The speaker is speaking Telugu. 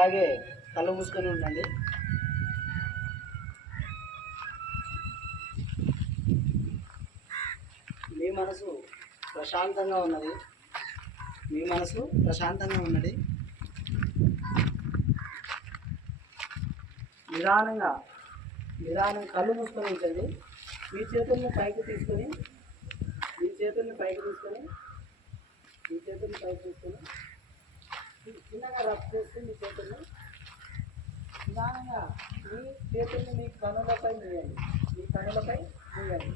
అలాగే కళ్ళు మూసుకొని ఉండండి. మీ మనసు ప్రశాంతంగా ఉన్నది. మీ మనసు ప్రశాంతంగా ఉన్నది. నిదానం కళ్ళు మూసుకొని ఉంచండి. మీ చేతుల్ని పైకి తీసుకొని చిన్నగా రఫ్ చేస్తే మీ చేతుల్ని నిదానంగా మీ కనులపై మూయండి.